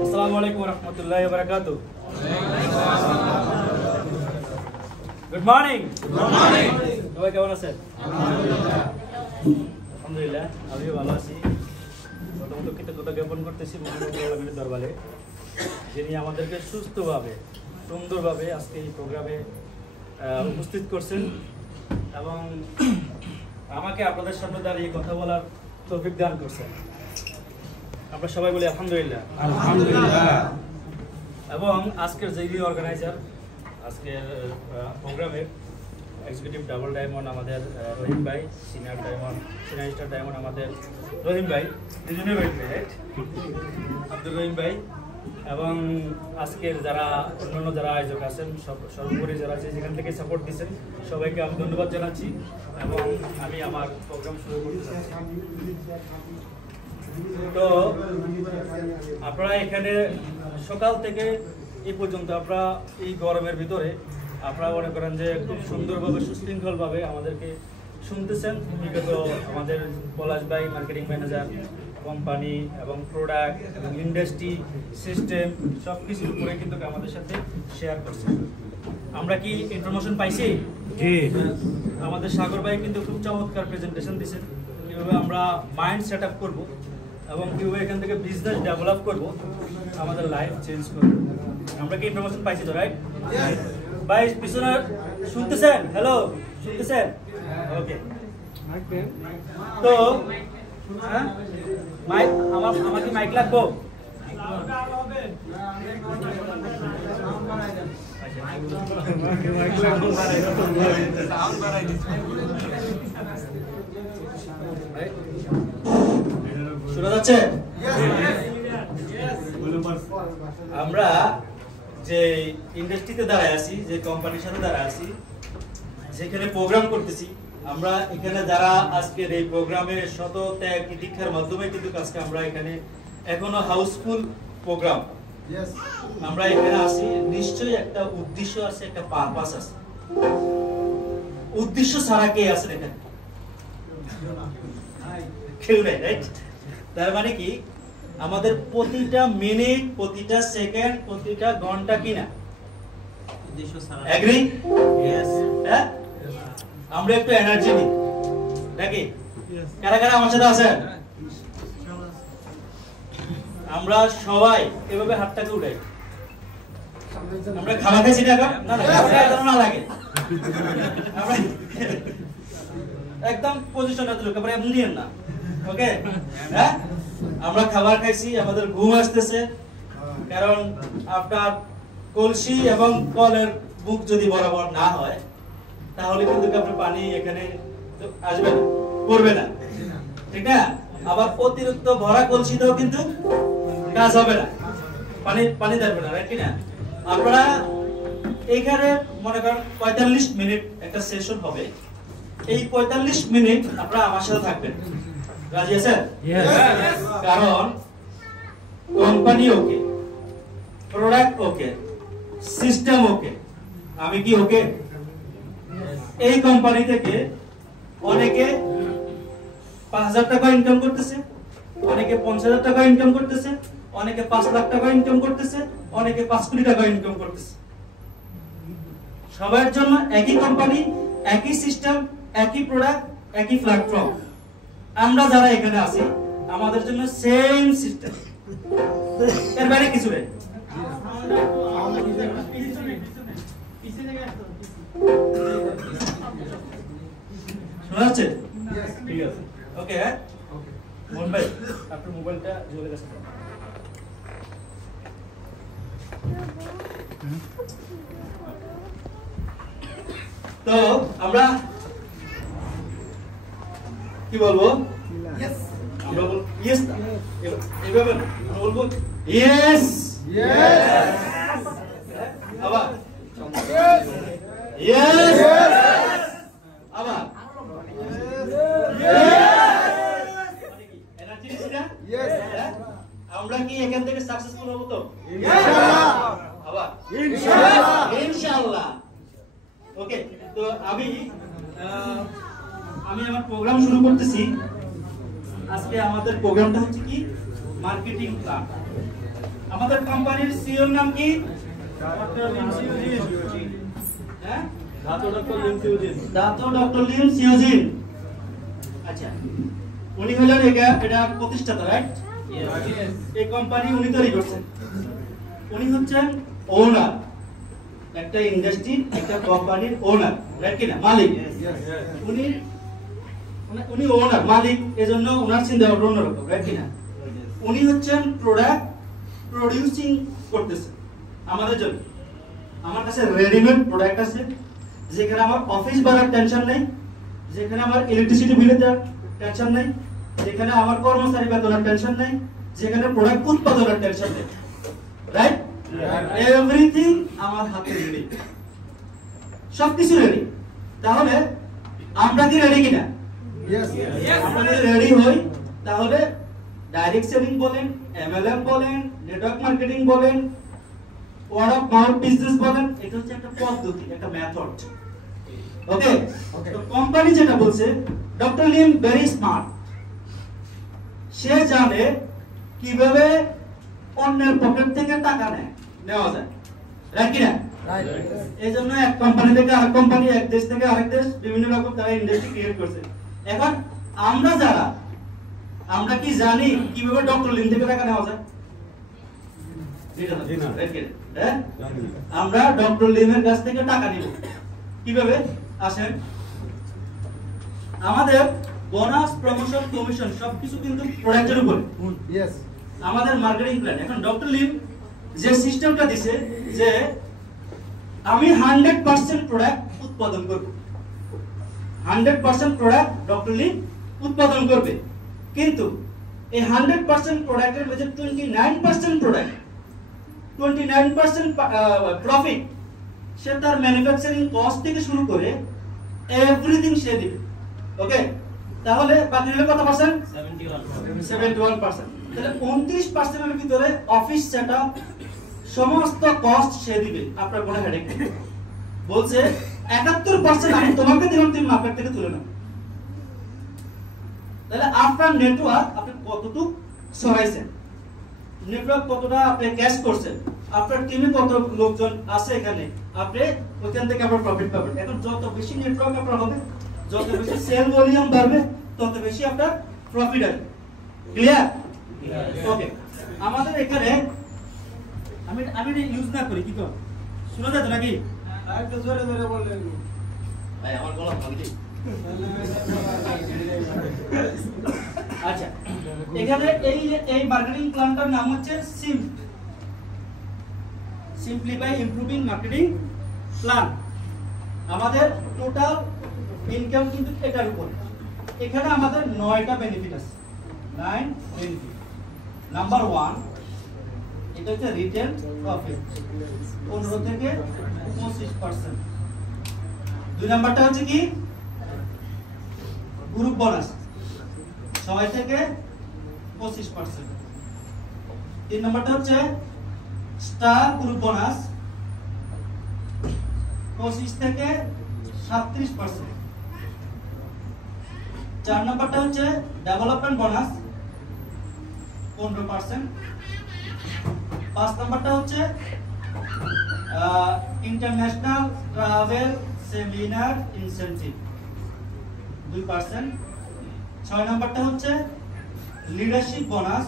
Assalamualaikum warahmatullahi wabarakatuh. Good morning. Good morning. সবাই কেমন আছেন? আলহামদুলিল্লাহ আমিও ভালো আছি। প্রথমত কৃতজ্ঞতা জ্ঞাপন করতেছি মহানবী আলমীর দরবারে, যিনি আমাদেরকে সুস্থভাবে সুন্দরভাবে আজকে এই প্রোগ্রামে উপস্থিত করছেন এবং আমাকে আপনাদের সামনে দাঁড়িয়ে কথা বলার তৌফিক দান করছেন। আমরা সবাই বলি আলহামদুলিল্লাহ। আলহামদুলিল্লাহ। এবং আজকের যিনি অর্গানাইজার, আজকের প্রোগ্রামের এক্সিকিউটিভ ডাবল ডায়মন্ড আমাদের রহিম ভাই, সিনিয়র স্টার ডায়মন্ড আমাদের রহিম ভাই, দুজনে রহিম ভাই, রাইট? আব্দুর রহিম ভাই, এবং আজকের যারা অন্যান্য যারা আয়োজক আছেন, সর্বোপরি যারা আছে যেখান থেকে সাপোর্ট দিচ্ছেন সবাইকে আমি ধন্যবাদ জানাচ্ছি এবং আমি আমার প্রোগ্রাম শুরু করতে চাচ্ছি। তো আপনারা এখানে সকাল থেকে এই পর্যন্ত আপনারা এই গরমের ভিতরে আপনারা মনে করেন যে খুব সুন্দরভাবে সুশৃঙ্খলভাবে আমাদেরকে শুনতেছেন। বিগত আমাদের পলাশ ভাই মার্কেটিং ম্যানেজার, কোম্পানি এবং প্রোডাক্ট এবং ইন্ডাস্ট্রি সিস্টেম সব কিছুর উপরে কিন্তু আমাদের সাথে শেয়ার করছেন। আমরা কি ইনফরমেশন পাইছি? জি। আমাদের সাগর ভাই কিন্তু খুব চমৎকার প্রেজেন্টেশন দিয়েছেন কীভাবে আমরা মাইন্ড সেট আপ করবো এবং কীভাবে এখান থেকে বিজনেস ডেভেলপ করবো, আমাদের লাইফ চেঞ্জ করবো। আমরা কি ইনফরমেশন পাইছি তো, রাইট? ভাই পিছনে শুনতেছেন? হ্যালো, শুনতেছেন? ওকে। তো মাইক আমার কি মাইক লাগবো? শোনা যাচ্ছে? আমরা যে ইন্ডাস্ট্রিতে দাঁড়ায় আছি, যে কোম্পানির সাথে দাঁড়ায় আছি, যেখানে প্রোগ্রাম করতেছি, আমরা এখানে যারা আজকের এই প্রোগ্রামে শত ত্যাগ দীক্ষার মাধ্যমে কিন্তু আজকে আমরা এখানে এখনো হাউসফুল প্রোগ্রাম আমরা এখানে আছি, নিশ্চয়ই একটা উদ্দেশ্য আছে, একটা পারপাস আছে। উদ্দেশ্য ছাড়া কে আছেন এখানে? কেউ নেই, রাইট? তার মানে কি আমাদের প্রতিটা মিনিট, প্রতিটা সেকেন্ড, প্রতিটা ঘন্টা কিনা এগ্রি? হ্যাঁ, আমরা একটু এনার্জি নিই নাকি? কারা কারা আমার সাথে আছেন? আমরা সবাই এভাবে হাতটাকে উঠাই। আমরা খাবার খাইছি না এখন? না না, খাবার না লাগে। আমরা একদম পজিশনে তো লোকে এমন দিয়েন না, ওকে? হ্যাঁ, আমরা খাবার খাইছি, আমাদের ঘুম আসতেছে, কারণ আপনার কলসি এবং কলের বুক যদি বরাবর না হয় তাহলে কিন্তু আপনার পানি এখানে আসবে না, পড়বে না, ঠিক না? আবার অতিরিক্ত ভরা কলসিতেও কিন্তু কাজ হবে না, পানি দেবে না, রাইট না? আপনারা এইখানে মনে করেন 45 মিনিট একটা সেশন হবে। এই 45 মিনিট আপনারা আমার সাথে থাকবেন, রাজি আছেন? কারণ কোম্পানি ওকে, প্রোডাক্ট ওকে, সিস্টেম ওকে, আমি কি ওকে? এই কোম্পানি থেকে অনেকে 5,000 টাকা ইনকাম করতেছে, অনেকে 50,000 টাকা ইনকাম করতেছে, অনেকে 5 লাখ টাকা ইনকাম করতেছে, অনেকে 5 কোটি টাকা ইনকাম করতেছে। সবার জন্য একই কোম্পানি, একই সিস্টেম, একই প্রোডাক্ট, একই প্ল্যাটফর্ম। আমরা যারা এখানে আছি আমাদের জন্য সেম সিস্টেম, এর বাইরে কিছু নেই। শোনা যাচ্ছে? ঠিক আছে, ওকে। হ্যাঁ, মোহন ভাই আপনার মোবাইলটা জ্বলে গেছে। তো আমরা কি বলবো? আমরা বলবো ইয়েস না, এভাবে আমরা বলবো ইয়েস। আবার ইয়েস আবার এনার্জি দিছি না আমরা কি এখান থেকে সাকসেসফুল হব তো ইনশাআল্লাহ আবার ইনশাআল্লাহ ইনশাআল্লাহ ওকে তো আমি আমার প্রোগ্রাম শুরু করতেছি আজকে আমাদের প্রোগ্রামটা হচ্ছে কি মার্কেটিং প্ল্যান আমাদের কোম্পানির সিইও নাম কি ডক্টর লিম সিওজিন হ্যাঁ ডক্টর লিম সিওজিন আচ্ছা উনি হলেন এটা প্রতিষ্ঠাতা রাইট ইয়েস এই কোম্পানি উনি তৈরি করছেন উনি হচ্ছেন ওনার একটা ইন্ডাস্ট্রি একটা কোম্পানির ওনার রাইট কি না মালিক উনি উনি ওনার মালিক এজন্য ওনার চিন্তা ভাবনা অন্যরকম রাইট কি না উনি হচ্ছেন প্রোডাক্ট প্রোডিউসিং করতেছেন আমাদের জন্য আমার কাছে রেডিমেড প্রোডাক্ট আছে যেখানে আমার অফিস ভাড়ার টেনশন নেই যেখানে আমার ইলেকট্রিসিটি বিলের টেনশন নেই যেখানে আমার কর্মচারী বেতনের টেনশন নেই যেখানে প্রোডাক্ট উৎপাদনের টেনশন নেই রাইট এভরিথিং আমার হাতে রেডি সবকিছু রেডি তাহলে আমরা কি রেডি কিনা আমরা যদি রেডি হই তাহলে ডাইরেক্ট সেলিং বলেন এমএলএম বলেন নেটওয়ার্ক মার্কেটিং বলেন ওয়ার্ড অফ মাউথ বিজনেস বলেন এটা হচ্ছে একটা পদ্ধতি একটা মেথড ওকে তো কোম্পানি যেটা বলছে ডক্টর লিম ভেরি স্মার্ট সে জানে কিভাবে অন্যের পকেট থেকে টাকা নেওয়া যায় রাইট কি না এই জন্য এক কোম্পানি থেকে আরেক কোম্পানি এক দেশ থেকে আরেক দেশ বিভিন্ন রকম তারা ইন্ডাস্ট্রি ক্রিয়েট করছে এখন আমরা কি জানি কিভাবে ডক্টর লিম থেকে টাকা নেওয়া যায় আমরা ডক্টর লিমের কাছ থেকে টাকা নিব কিভাবে আসেন আমাদের বোনাস প্রমোশন কমিশন সবকিছু কিন্তু প্রোডাক্টের উপর আমাদের মার্কেটিং প্ল্যান এখন ডক্টর লিম যে সিস্টেমটা দিছে যে আমি 100% প্রোডাক্ট উৎপাদন করব 100% প্রোডাক্ট ডক্টর লিম উৎপাদন করবে কিন্তু এই 100% প্রোডাক্টের মধ্যে 29% প্রোডাক্ট 29% প্রফিট সে তার ম্যানুফ্যাকচারিং কস্ট থেকে শুরু করে এভরিথিং সে দিবে ওকে তাহলে বাকি হলো কত পার্সেন্ট 71% তাহলে 29% এর ভিতরে অফিস সেটআপ সমস্ত কস্ট সে দিবে আপনার কোনো হেডেক নেই বলছে 71% আমি তোমাকে দিলাম তুমি মার্কেট থেকে তুলে নাও তাহলে আপনার নেটওয়ার্ক আপনি কতটুকু সরাইছেন নেটওয়ার্ক কতটা আপনি ক্যাশ করছেন আপনার টিমে কত লোকজন আছে এখানে আপনি ওইখান থেকে আপনার প্রফিট পাবেন এখন যত বেশি নেটওয়ার্ক আপনার হবে যত বেশি সেল ভলিউম বাড়বে তত বেশি আপনার প্রফিট আসবে ক্লিয়ার ওকে আমাদের এখানে আমি ইউজ না করি কি কর শোনা যায় তো নাকি একটু জোরে জোরে বললেন ভাই আমার গলা ভাঙি আচ্ছা এখানে এই মার্কেটিং প্ল্যানটার নাম হচ্ছে সিম্পলিফাই ইমপ্রুভিং মার্কেটিং প্ল্যান আমাদের টোটাল ইনকাম কিন্তু এটার উপর এখানে আমাদের 9টা বেনিফিট আছে 9 বেনিফিট নাম্বার 1 এটা হচ্ছে রিটেল প্রফিট 15 থেকে 25% দুই নাম্বারটা হচ্ছে কি গ্রুপ বোনাস 6 থেকে 25% তিন নাম্বারটা হচ্ছে স্টার গ্রুপ বোনাস 25 থেকে 37% চার নাম্বারটা হচ্ছে ডেভেলপমেন্ট বোনাস 15%। 5 নাম্বারটা হচ্ছে ইন্টারন্যাশনাল ট্রাভেল সেমিনার ইনসেনটিভ 2%। 6 নাম্বারটা হচ্ছে লিডারশিপ বোনাস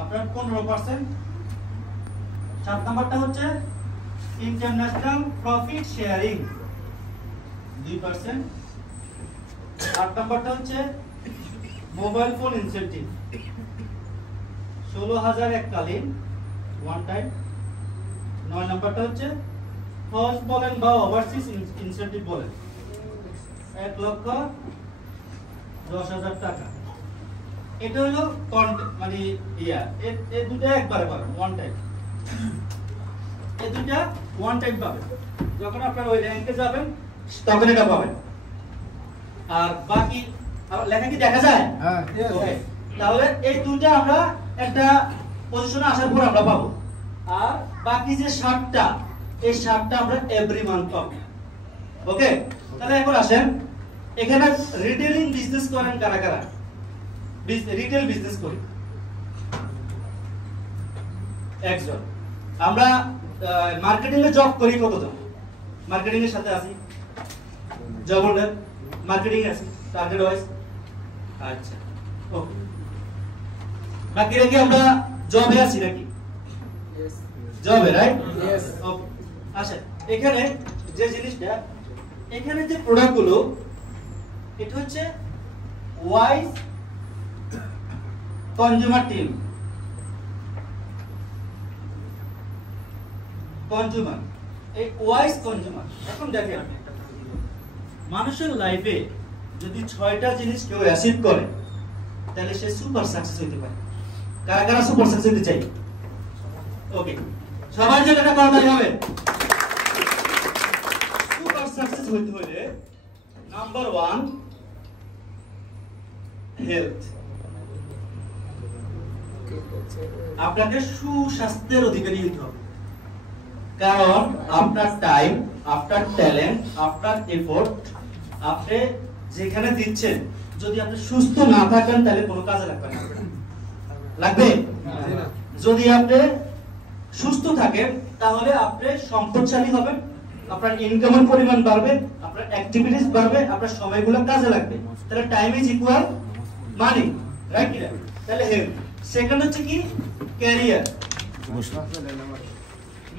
আপনার 15%। 7 নাম্বারটা হচ্ছে ইন্টারন্যাশনাল প্রফিট শেয়ারিং 2%। 8 নাম্বারটা হচ্ছে মোবাইল ফোন ইনসেনটিভ 16,000 এককালীন ওয়ান টাইম। 9 নাম্বারটা হচ্ছে ফার্স্ট বলেন বা ওভারসিজ ইনসেনটিভ বলেন 1,10,000 টাকা। এটা হলো মানে এই দুটো একবারে পাবেন ওয়ান টাইম। এই দুটো ওয়ান টাইম পাবেন। যখন আপনার ওই র্যাঙ্কে যাবেন তখন এটা পাবেন। আর বাকি লেখা কি দেখা যায়? হ্যাঁ ওকে, তাহলে এই দুইটা আমরা একটা পজিশনে আসার পর আমরা পাবো। আর বাকি যে 7টা, এই 7টা আমরা এভরি মান্থ পাবো। ওকে, তাহলে এখন আসেন, এখানে রিটেলিং বিজনেস করেন কারা কারা? রিটেল বিজনেস করি একজন। আমরা মার্কেটিং এ জব করি কতজন? মার্কেটিং এর সাথে আছি, জব হোল্ডার মার্কেটিং আছে টার্গেট ওয়াইজ। আচ্ছা, ওকে, বাকিরা কি আমরা জবে আছি নাকি? জবে, রাইট? ওকে, আচ্ছা, এখানে যে জিনিসটা, এখানে যে প্রোডাক্ট গুলো, এটা হচ্ছে ওয়াইজ কনজিউমার টিম। কনজিউমার, এই ওয়াইজ কনজিউমার। এখন দেখেন, মানুষের লাইফে যদি 6টা জিনিস কেউ অ্যাচিভ করে তাহলে সে সুপার সাকসেস হতে পারে। কারা কারা সুপার সাকসেস হতে চাই? ওকে, সবার জন্য এটা তাড়াতাড়ি হবে। সুপার সাকসেস হতে হলে নাম্বার 1 হেলথ। আপনাকে সুস্বাস্থ্যের অধিকারী হতে হবে, কারণ আপনার টাইম, আপনার ট্যালেন্ট, আপনার এফোর্ট আপনি যেখানে দিচ্ছেন, যদি আপনি সুস্থ না থাকেন তাহলে কোনো কাজে লাগবে না। লাগবে? যদি আপনি সুস্থ থাকেন তাহলে আপনি সম্পদশালী হবেন, আপনার ইনকামের পরিমাণ বাড়বে, আপনার অ্যাক্টিভিটিস বাড়বে, আপনার সময়গুলো কাজে লাগবে। তাহলে time is equal money, right? তাহলে হেলথ। সেকেন্ড হচ্ছে কি? ক্যারিয়ার।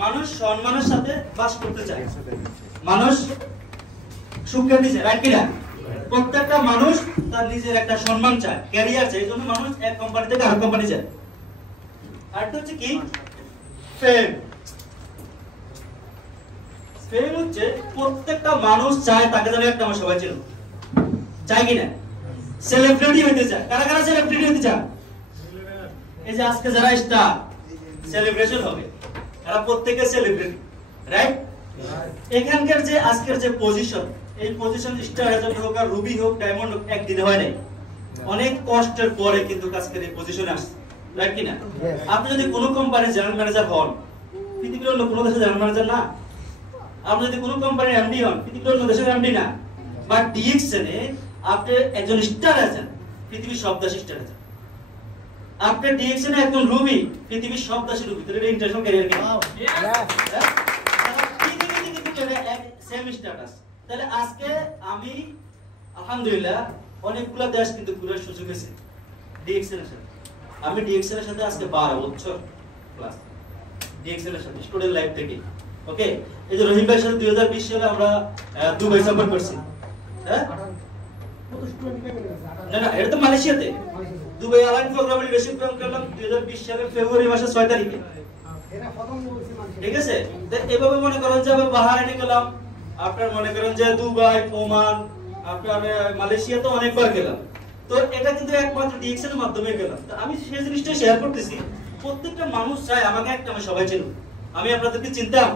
মানুষ সম্মানের সাথে বাস করতে চায়, মানুষ সুখ্যাতি চায়, রাইট কিনা? প্রত্যেকটা মানুষ তার নিজের একটা সম্মান চায়, ক্যারিয়ার চায়, এই জন্য মানুষ এক কোম্পানি থেকে আরেক কোম্পানি যায়। আরেকটা হচ্ছে কি? ফেম। ফেম হচ্ছে প্রত্যেকটা মানুষ চায় তাকে যেন একটা আমার সবাই চেনে, চায় কিনা? সেলিব্রিটি হতে চায়। কারা কারা সেলিব্রিটি হতে চায়? এই যে আজকে যারা স্টার সেলিব্রেশন হবে, এরা প্রত্যেকে সেলিব্রিটি, রাইট? এখানকার যে আজকের যে পজিশন, এই পজিশন স্টার এজেন্ট হোক আর রুবি হোক, ডায়মন্ড হোক, একদিনে হয় নাই, অনেক কষ্টের পরে কিন্তু আজকের এই পজিশনে আসছে, রাইট কিনা? আপনি যদি কোনো কোম্পানির জেনারেল ম্যানেজার হন, পৃথিবীর অন্য কোনো দেশের জেনারেল ম্যানেজার না। আপনি যদি কোনো কোম্পানির এমডি হন, পৃথিবীর অন্য দেশের এমডি না। বাট ডিএক্সএনে আপনি একজন স্টার আছেন, পৃথিবীর সব দেশের স্টার আছেন। আপনি ডিএক্সএনে একজন রুবি, পৃথিবীর সব দেশের রুবি। তাহলে এটা ইন্টারন্যাশনাল ক্যারিয়ার কি? Same status. তাহলে আজকে আমি আলহামদুলিল্লাহ অনেকগুলো দেশ কিন্তু ঘুরার সুযোগ আছে ডিএক্সএল এর সাথে। আমি ডিএক্সএল এর সাথে আজকে 12 বছর ক্লাস ডিএক্সএল এর সাথে স্টুডেন্ট লাইফ থেকে। ওকে, এই যে রহিম ভাইয়ের সাথে 2020 সালে আমরা দুবাই সফর করছি। হ্যাঁ, না না, এটা তো মালয়েশিয়াতে। দুবাই অনলাইন প্রোগ্রামে লিডারশিপ প্রোগ্রাম করলাম 2020 সালের ফেব্রুয়ারি মাসের 6 তারিখে। ঠিক আছে, এভাবে মনে করেন যে আমরা বাহারাইনে গেলাম, আপনার মনে করেন যে দুবাই, ওমান, আপনার মালয়েশিয়া তো অনেকবার গেলাম। তো এটা কিন্তু একমাত্র ডিএক্সএল এর মাধ্যমে গেলাম। তো আমি সেই জিনিসটা শেয়ার করতেছি, প্রত্যেকটা মানুষ চায় আমাকে একটা আমি সবাই চিনুক। আমি আপনাদেরকে চিনতাম?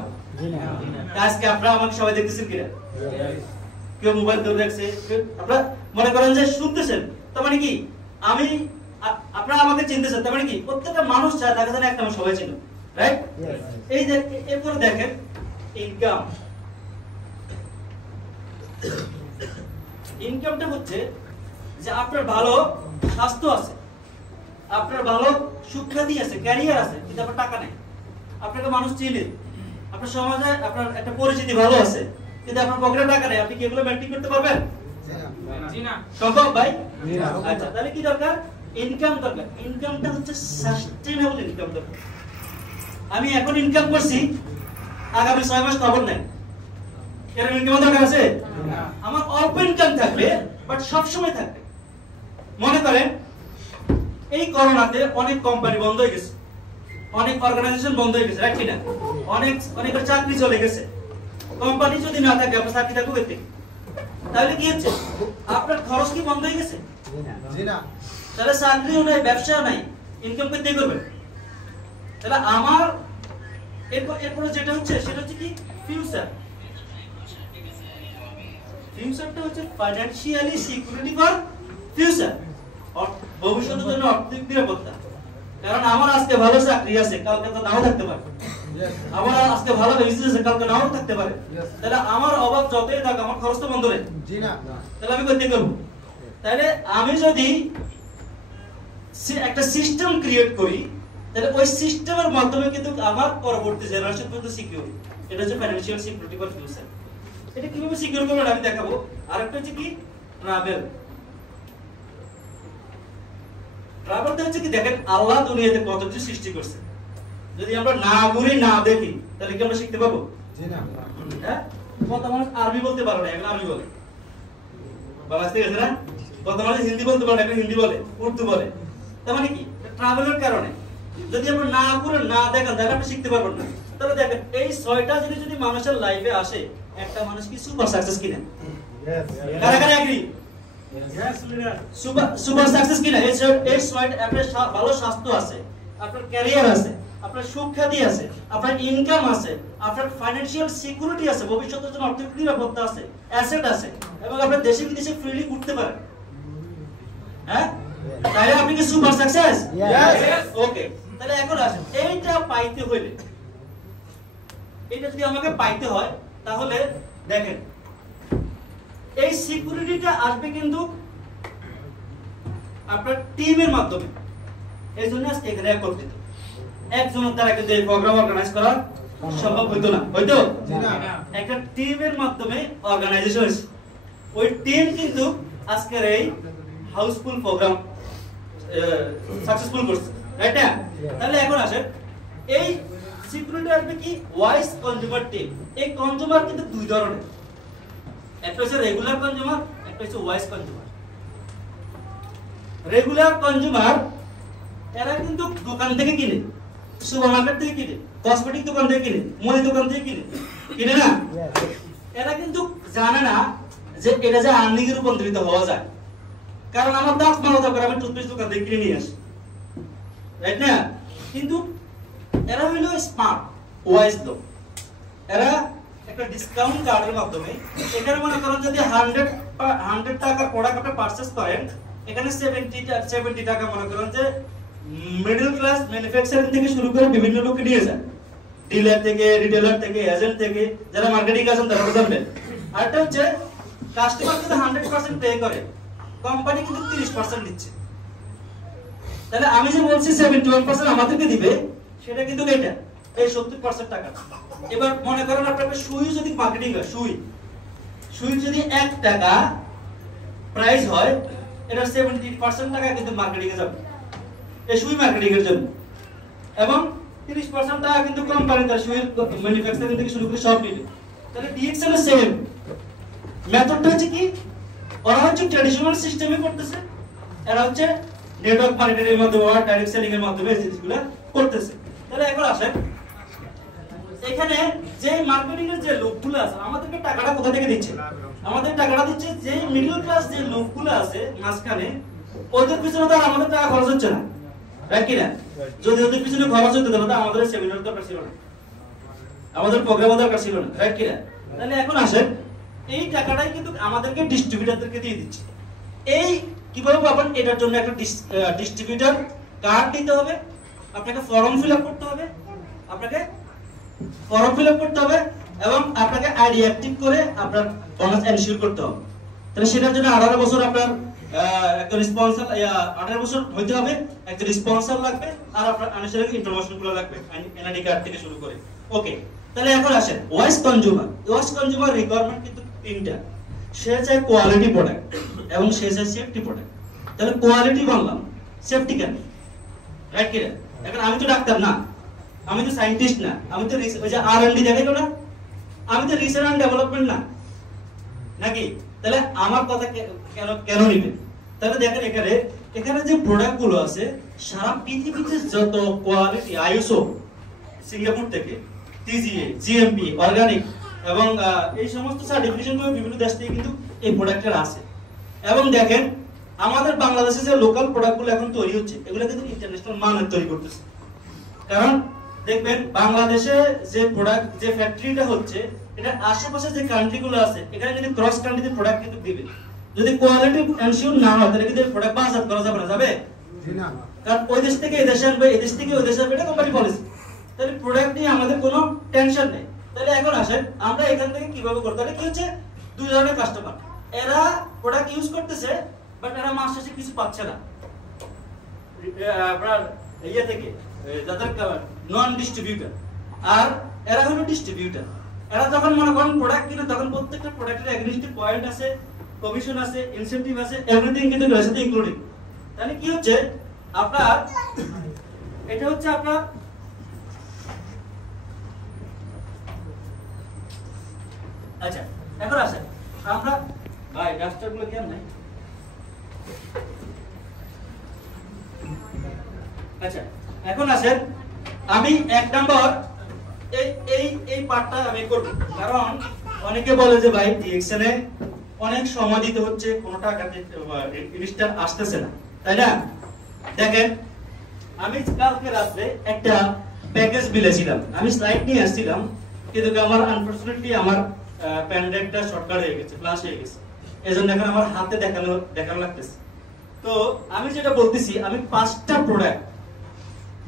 আজকে আপনারা আমাকে সবাই দেখতেছেন কিনা? কেউ মোবাইল ধরে রাখছে, আপনারা মনে করেন যে শুনতেছেন, তার মানে কি আমি আপনারা আমাকে চিনতেছেন, তার মানে কি প্রত্যেকটা মানুষ চায় তাকে যেন একটা আমি সবাই চিনুক, রাইট? এই যে এরপরে দেখেন ইনকাম। ইনকামটা হচ্ছে যে আপনার ভালো স্বাস্থ্য আছে, আপনার ভালো সুখ্যাতি আছে, ক্যারিয়ার আছে, কিন্তু আপনার টাকা নেই, আপনাকে মানুষ চিনে, আপনার সমাজে আপনার একটা পরিচিতি ভালো আছে, কিন্তু আপনার পকেটে টাকা নেই। আপনি কি এগুলো মেইনটেইন করতে পারবেন? জি না। সম্ভব ভাই? আচ্ছা, তাহলে কি দরকার? ইনকাম দরকার। ইনকামটা হচ্ছে সাস্টেইনেবল ইনকাম দরকার। আমি এখন ইনকাম করছি, আগামী 6 মাস খবর নাই, এর ইনকাম দরকার আছে? আমার অল্প ইনকাম থাকবে, বাট সব সময় থাকবে। মনে করেন এই করোনাতে অনেক কোম্পানি বন্ধ হয়ে গেছে, অনেক অর্গানাইজেশন বন্ধ হয়ে গেছে, রাইট কিনা? অনেকের চাকরি চলে গেছে। কোম্পানি যদি না থাকে আপনার চাকরি থাকবে কোথা থেকে? তাহলে কি হচ্ছে? আপনার খরচ কি বন্ধ হয়ে গেছে? জি না। তাহলে চাকরিও নাই, ব্যবসাও নাই, ইনকাম করতে করবেন। তাহলে আমার এরপরে যেটা হচ্ছে সেটা হচ্ছে কি ফিউচার। ফিউচারটা হচ্ছে ফাইন্যান্সিয়ালি সিকিউরিটি ফর ফিউচার, ভবিষ্যতের জন্য আর্থিক নিরাপত্তা। কারণ আমার আজকে ভালো চাকরি আছে, কালকে তো নাও থাকতে পারে। আমার আজকে ভালো বিজনেস আছে, কালকে নাও থাকতে পারে। তাহলে আমার অভাব যতই থাক, আমার খরচ তো বন্ধ নেই। তাহলে আমি করতে করবো। তাহলে আমি যদি একটা সিস্টেম ক্রিয়েট করি, তাহলে ওই সিস্টেমের মাধ্যমে কিন্তু আমার পরবর্তী জেনারেশন পর্যন্ত সিকিউর। এটা হচ্ছে ফাইন্যান্সিয়াল সিকিউরিটি ফর ফিউচার। এটা কিভাবে সিকিউর করবেন আমি দেখাবো। আরেকটা হচ্ছে কি ট্রাভেল। ট্রাভেলটা হচ্ছে কি দেখেন আল্লাহ দুনিয়াতে কত কিছু সৃষ্টি করছে, যদি আমরা না ঘুরি না দেখি তাহলে কি আমরা শিখতে পাবো? হ্যাঁ, কত মানুষ আরবি বলতে পারে না, এখন আরবি বলে। বাংলাদেশ থেকে গেছে না, কত মানুষ হিন্দি বলতে পারে না, এখন হিন্দি বলে, উর্দু বলে। তার মানে কি ট্রাভেলের কারণে। যদি আমরা না ঘুরে না দেখেন তাহলে আমরা শিখতে পারবো না। তাহলে দেখেন এই 6টা জিনিস যদি মানুষের লাইফে আসে, একটা মানুষ কি সুপার সাকসেস কিনা? কারা কারা এগ্রি? সুপার সাকসেস কিনা? এই 6টা, আপনার ভালো স্বাস্থ্য আছে, আপনার ক্যারিয়ার আছে, আপনার সুখ খ্যাতি আছে, আপনার ইনকাম আছে, আপনার ফাইন্যান্সিয়াল সিকিউরিটি আছে, ভবিষ্যতের জন্য আর্থিক নিরাপত্তা আছে, অ্যাসেট আছে, এবং আপনার দেশে বিদেশে ফ্রিলি ঘুরতে পারেন। হ্যাঁ, তাহলে আপনি কি সুপার সাকসেস? ওকে, তাহলে এখন আসেন এইটা পাইতে হইলে, এটা যদি আমাকে পাইতে হয়, তাহলে দেখেন এই সিকিউরিটিটা আসবে কিন্তু আপনার টিমের মাধ্যমে। এই জন্য আজকে এখানে একত্রিত। একজনের দ্বারা কিন্তু এই প্রোগ্রাম অর্গানাইজ করা সম্ভব হইতো না, হয়তো একটা টিমের মাধ্যমে অর্গানাইজেশন হয়েছে। ওই টিম কিন্তু আজকের এই হাউসফুল প্রোগ্রাম সাকসেসফুল করছে, রাইট না? তাহলে এখন আসেন এই সিকিউরিটি আসবে কি ওয়াইস কনজিউমার টিম। এই কনজিউমার কিন্তু দুই ধরনের, একটা হচ্ছে রেগুলার কনজিউমার, একটা হচ্ছে ওয়াইস কনজিউমার। রেগুলার কনজিউমার এরা কিন্তু দোকান থেকে কিনে, সুপারমার্কেট থেকে কিনে, কসমেটিক দোকান থেকে কিনে, মুদি দোকান থেকে কিনে না। এরা কিন্তু জানে না যে এটা যে আর্নিং এ রূপান্তরিত হওয়া যায়। কারণ আমার দাঁত মারা করে আমি টুথপেস্ট দোকান থেকে কিনে নিয়ে আসি, রাইট না? কিন্তু এরা হইল স্মার্ট ওয়াইজ লোক। এরা একটা ডিসকাউন্ট কার্ডের মাধ্যমে, এখানে মনে করেন যদি 100 টাকার প্রোডাক্ট আপনি পারচেজ করেন, এখানে 70 টাকা মনে করেন যে মিডল ক্লাস ম্যানুফ্যাকচারিং থেকে শুরু করে বিভিন্ন লোকে নিয়ে যায়, ডিলার থেকে, রিটেলার থেকে, এজেন্ট থেকে, যারা মার্কেটিং আছেন তারা জানবেন। আরটা হচ্ছে কাস্টমার কিন্তু 100% পে করে, কোম্পানি কিন্তু 30% দিচ্ছে। তাহলে আমি যে বলছি 71% আমাদেরকে দিবে, সেটা কিন্তু এটা এই 70% টাকা। এবার মনে করেন আপনার সুই যদি মার্কেটিং হয়, সুই যদি 1 টাকা প্রাইস হয়, এটা 70% টাকা কিন্তু মার্কেটিং এ যাবে এই সুই মার্কেটিং এর জন্য, এবং 30% টাকা কিন্তু কোম্পানি তার সুই ম্যানুফ্যাকচারিং থেকে শুরু করে সব মিলে। তাহলে ডিএক্সএল এর সেম মেথডটা হচ্ছে কি, ওরা হচ্ছে ট্র্যাডিশনাল সিস্টেমে করতেছে, এরা হচ্ছে নেটওয়ার্ক মার্কেটিং এর মাধ্যমে, ডাইরেক্ট সেলিং এর মাধ্যমে এই জিনিসগুলো করতেছে। তাহলে এখন আসেন এখানে যে মার্কেটিং এর যে লোকগুলো আছে, আমাদেরকে টাকাটা কোথা থেকে দিচ্ছে? আমাদের টাকাটা দিচ্ছে যে মিডল ক্লাস যে লোকগুলো আছে মাঝখানে, ওদের পিছনে তো আমাদের টাকা খরচ হচ্ছে না, রাইট কি না? যদি ওদের পিছনে খরচ হতো তাহলে আমাদের সেমিনার দরকার ছিল না, আমাদের প্রোগ্রাম দরকার ছিল না, রাইট কি না? তাহলে এখন আসেন এই টাকাটাই কিন্তু আমাদেরকে ডিস্ট্রিবিউটরদেরকে দিয়ে দিচ্ছে। এই কিভাবে পাবেন? এটার জন্য একটা ডিস্ট্রিবিউটর কার্ড নিতে হবে, আপনাকে ফর্ম ফিল আপ করতে হবে, এবং আপনাকে আইডি অ্যাক্টিভ করে আপনার বোনাস এনশিওর করতে হবে। তাহলে সেটার জন্য 18 বছর আপনার একটা স্পন্সর, 18 বছর হইতে হবে, একটা স্পন্সর লাগবে, আর আপনার আনুষ্ঠানিক ইনফরমেশন গুলো লাগবে, এনআইডি কার্ড থেকে শুরু করে। ওকে, তাহলে এখন আসেন ওয়াইস কনজিউমার রিকোয়ারমেন্ট কিন্তু 3টা। সে চাই কোয়ালিটি প্রোডাক্ট এবং সে চাই সেফটি প্রোডাক্ট। তাহলে কোয়ালিটি বললাম, সেফটি কেন? রাইট কি না? এখন আমি তো ডাক্তার না, আমি তো সায়েন্টিস্ট না, আমি তো ওই যে আর&ডি দেখাইলো না, আমি তো রিসার্চ এন্ড ডেভেলপমেন্ট না, নাকি? তাহলে আমার কথা কেন নিবেন? তাহলে দেখেন এখানে যে প্রোডাক্ট গুলো আছে সারা পৃথিবীতে যত কোয়ালিটি, আইএসও সিঙ্গাপুর থেকে, টিজিএ, জিএমপি, অর্গানিক এবং এই সমস্ত সার্টিফিকেশন গুলো বিভিন্ন দেশ থেকে কিন্তু এই প্রোডাক্টের আছে। এবং দেখেন আমাদের বাংলাদেশে যে লোকাল প্রোডাক্ট গুলো এখন তৈরি হচ্ছে, এগুলো কিন্তু ইন্টারন্যাশনাল মানের তৈরি করতেছে। কারণ দেখবেন বাংলাদেশে যে প্রোডাক্ট যে ফ্যাক্টরিটা হচ্ছে এটা আশেপাশে যে কান্ট্রিগুলো আছে এখানে যদি ক্রস কান্ট্রিতে প্রোডাক্ট কিন্তু দিবে, যদি কোয়ালিটি এনশিওর না হয় তাহলে কিন্তু প্রোডাক্ট বাজার করা যাবে না, যাবে না, কারণ ওই দেশ থেকে এই দেশে আনবে, এই দেশ থেকে ওই দেশে আনবে, এটা কোম্পানি পলিসি। তাহলে প্রোডাক্ট নিয়ে আমাদের কোনো টেনশন নেই। তাহলে এখন আসেন আমরা এখান থেকে কিভাবে করতে, তাহলে কি হচ্ছে দুই ধরনের কাস্টমার, এরা প্রোডাক্ট ইউজ করতেছে বাট এরা মাস শেষে কিছু পাচ্ছে না আপনার ইয়ে থেকে, যাদের নন ডিস্ট্রিবিউটর, আর এরা হলো ডিস্ট্রিবিউটর। এরা যখন মনে করেন প্রোডাক্ট কিনে তখন প্রত্যেকটা প্রোডাক্টের এগ্রিস্টিভ পয়েন্ট আছে, কমিশন আছে, ইনসেনটিভ আছে, এভরিথিং কিন্তু এর সাথে ইনক্লুডিং। তাহলে কি হচ্ছে আপনার এটা হচ্ছে আপনার আচ্ছা এখন আসেন আমরা ভাই ডাস্টার গুলো কেমন নাই, আচ্ছা এখন আসেন আমি এক নাম্বার এই এই এই পার্টটা আমি করব, কারণ অনেকে বলে যে ভাই ডিএকশনে অনেক সময় দিতে হচ্ছে, কোনো টাকাতে জিনিসটা আসতেছে না, তাই না? দেখেন আমি কালকে রাতে একটা প্যাকেজ বিলেছিলাম, আমি স্লাইড নিয়ে আসছিলাম কিন্তু আমার আনফরচুনেটলি আমার পেন ড্রাইভটা শর্টকাট হয়ে গেছে, ফ্ল্যাশ হয়ে গেছে, এজন্য এখন আমার হাতে দেখানো লাগতেছে। তো আমি যেটা বলতেছি, আমি 5টা প্রোডাক্ট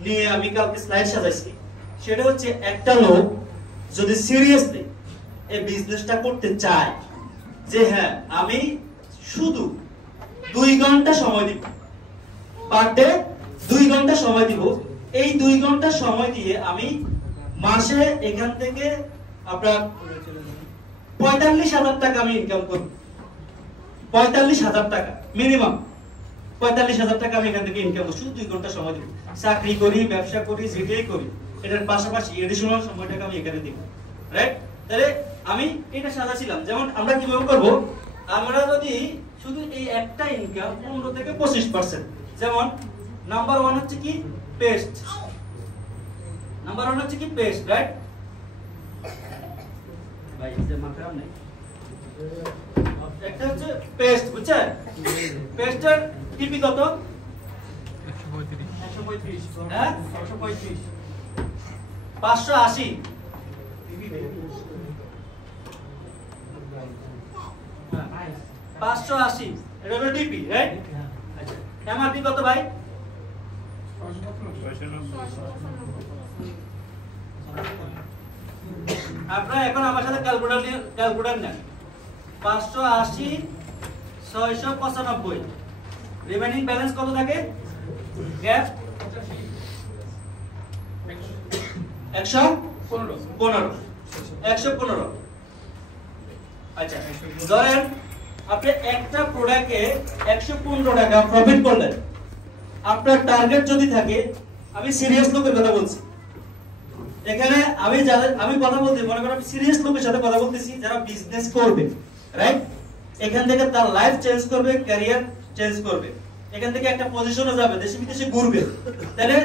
নিয়ে আমি কালকে স্লাইড সাজাইছি, সেটা হচ্ছে একটা লোক যদি সিরিয়াসলি এই বিজনেসটা করতে চায় যে হ্যাঁ আমি শুধু 2 ঘন্টা সময় দিব, পার ডে 2 ঘন্টা সময় দিব, এই 2 ঘন্টা সময় দিয়ে আমি মাসে এখান থেকে আপনার 45,000 টাকা আমি ইনকাম করব, 45,000 টাকা মিনিমাম, 45,000 টাকা আমি এখান থেকে ইনকাম করব, শুধু 2 ঘন্টা সময় দিব। চাকরি করি, ব্যবসা করি, যেটাই করি, এটার পাশাপাশি এডিশনাল সময়টাকে আমি এখানে দিব, রাইট? তাহলে আমি এটা সাজাছিলাম, যেমন আমরা কিভাবে করব, আমরা যদি শুধু এই একটা ইনকাম 15 থেকে 25%, যেমন নাম্বার 1 হচ্ছে কি পেস্ট, নাম্বার 1 হচ্ছে কি পেস্ট, রাইট? ভাই যে মাথা নেই, একটা হচ্ছে পেস্ট, বুঝছেন? পেস্টের টিপি কত? 135, হ্যাঁ 135, 580 580, এটা হলো ডিপি, রাইট? আচ্ছা এমআরপি কত ভাই? আপনারা এখন আমার সাথে ক্যালকুলেটর নেন, 580 695, রিমেইনিং ব্যালেন্স কত থাকে? গ্যাপ 115। আচ্ছা ধরেন আপনি একটা প্রোডাক্টে 115 টাকা প্রফিট করলেন, আপনার টার্গেট যদি থাকে, আমি সিরিয়াস লোকের কথা বলছি এখানে, আমি কথা বলতে মনে করেন আমি সিরিয়াস লোকের সাথে কথা বলতেছি যারা বিজনেস করবে, রাইট? এখান থেকে তার লাইফ চেঞ্জ করবে, ক্যারিয়ার চেঞ্জ করবে, এখান থেকে একটা পজিশনে যাবে, দেশে বিদেশে ঘুরবে, তাহলে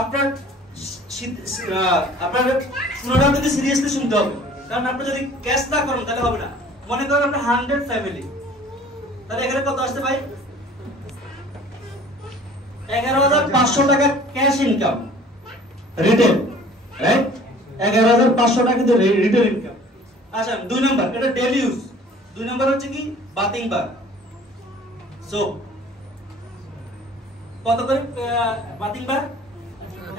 আপনার শোনাটা যদি সিরিয়াসলি শুনতে হবে, কারণ আপনি যদি ক্যাশ না করেন তাহলে হবে না। মনে করেন আপনার 100 ফ্যামিলি, তাহলে এখানে কত আসছে ভাই? 11,500 টাকা ক্যাশ ইনকাম রিটেল, রাইট? 11,500 টাকা কিন্তু রিটেল ইনকাম। আচ্ছা 2 নাম্বার এটা ডেইলি ইউজ, 2 নাম্বার হচ্ছে কি বাথিং বার, সো কত করে বাথিং বার?